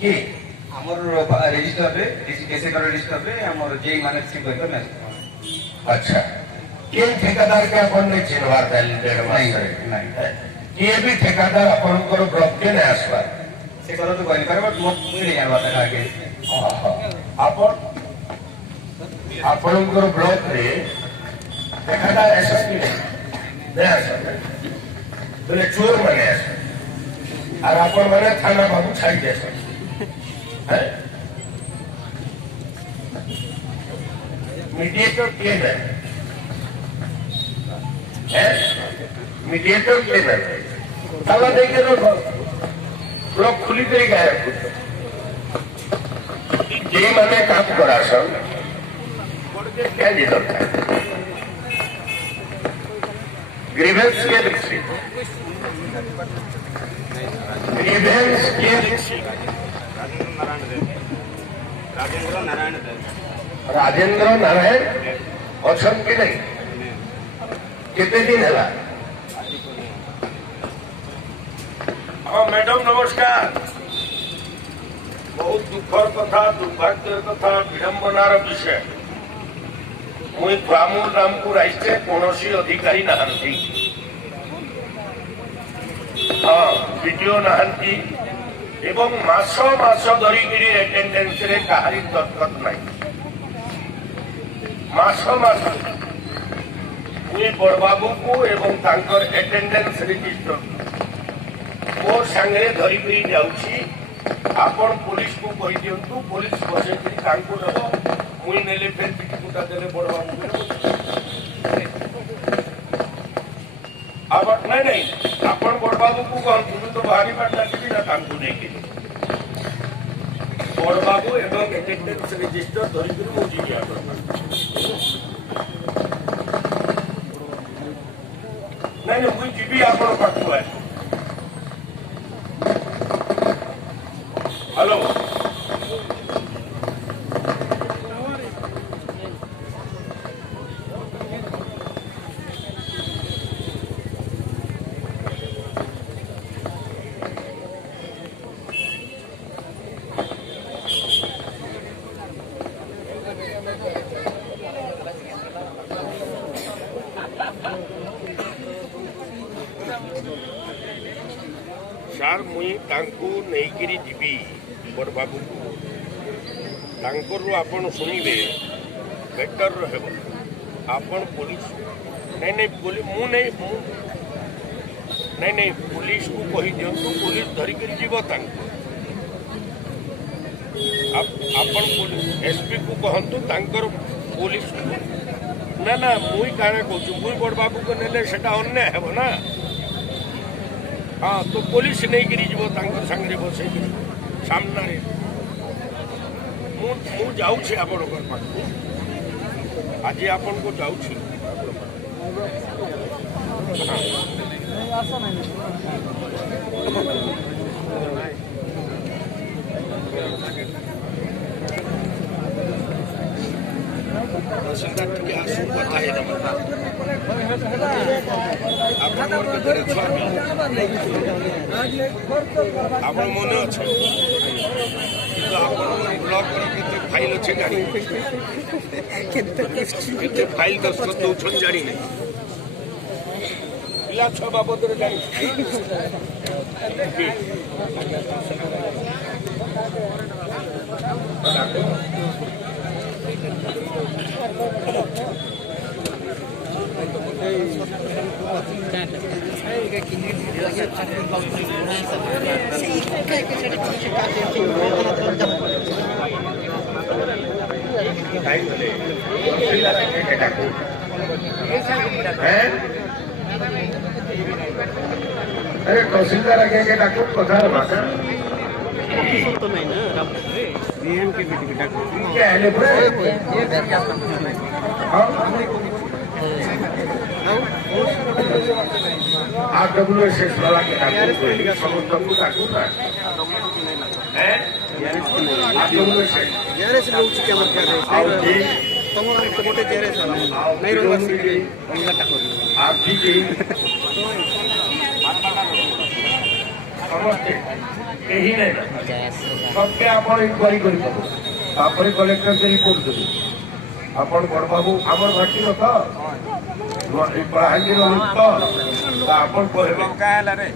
कि আমার রেজিস্টার হবে কেসে করে রেজিস্টার হবে আমার যেই মানে সিম করে না। अच्छा के ठेकेदार के अपन ने चिन्हवार डेढ़ मास नहीं ये भी ठेकेदार अपन ब्लॉक के नहीं आसबार से करो तो कोई करे बट मुझे जानवा था आगे अपन अपन ब्लॉक रे ठेकेदार ऐसा नहीं आसा बोले चोर माने आसा और अपन माने थाना बाबू छाई दे मीडिएटर के है मीडिएटर के ताला देखे तो ब्लॉक खुली दे गए जे माने काम करा सब क्या लीडर था ग्रीवेंस के दृष्टि ग्रीवेंस के दृष्टि राजेंद्र नारायण अच्छा कि नहीं कितने दिन है हाँ मैडम नमस्कार बहुत दुखर कथा दुर्भाग्य कथा विडंबनार विषय मुई फामूर रामपुर आईसे कौन अधिकारी नहांती हाँ वीडियो नहांती एवं मास मास धरिकी एटेंडेंस रे कहारी दरकत नहीं मास मास मुई बड़बाबू को एवं तांकर एटेंडेंस रजिस्टर मोर सांगे धरिकी जाउछि आपण पुलिस को कहि दियंतु पुलिस बसे तांको दबो मुई नेले फेर पिटिकुटा देले बड़बाबू अब नहीं आपण बड़बाबू को कहूँ तुम तो बाहरी बात डाली ना तांको नहीं के बड़बाबू एवं एटेंडेंस रजिस्टर धरिकी मु जी नहीं मुझे जीवी आप पाखु है हेलो सार मुई तांकू नहींकरी जीवी बड़बाबू को तांकर आपण शुणवे बेटर हेब आपण पुलिस नहीं नहीं पुलिस मु नहीं नहीं नहीं पुलिस को कही दिंतु पुलिस धरिक जीव आपण एसपी को कहतु तांकर पुलिस ना ना मुई काना कहूँ मुई बड़बाबू को नेले सेटा अन्याय हेब ना हाँ तो पुलिस नहीं गिरी जीव सांगे बस सामना मु जाऊँ आपण पाख आज आपण को जाऊँ तहसीलदार टे आसू कथा ଆପଣ ମନେ ଅଛି କିନ୍ତୁ ଆପଣଙ୍କର ବ୍ଲକର କେତେ ଫାଇଲ ଅଛି ଜାଣି କେତେ ଫାଇଲ ଦସ୍ତଖତ ଦଉଛନ୍ତି ଜାଣିନି ପିଲା ଛୁଆ ବାବଦରେ ଜାଣି अरे तहसीलदार आगे के डाकू कथा भाषा तो नहीं ना बीएम के डाकू क्या है ले RWSS वाला के डाकू समस्त को डाकू ना हैं RWSS लोग क्या मत कर रहे हैं तमोरा तो मोटे चेहरे से नहीं रोगा सीधे उनका टाको आप ठीक है समझते कहीं नहीं ना सबके आपण इंक्वारी कर कलेक्टर से रिपोर्ट देवे आपण बड़ बाबू आमर घाटी तो कलाहांडी तो आपण कहबे रे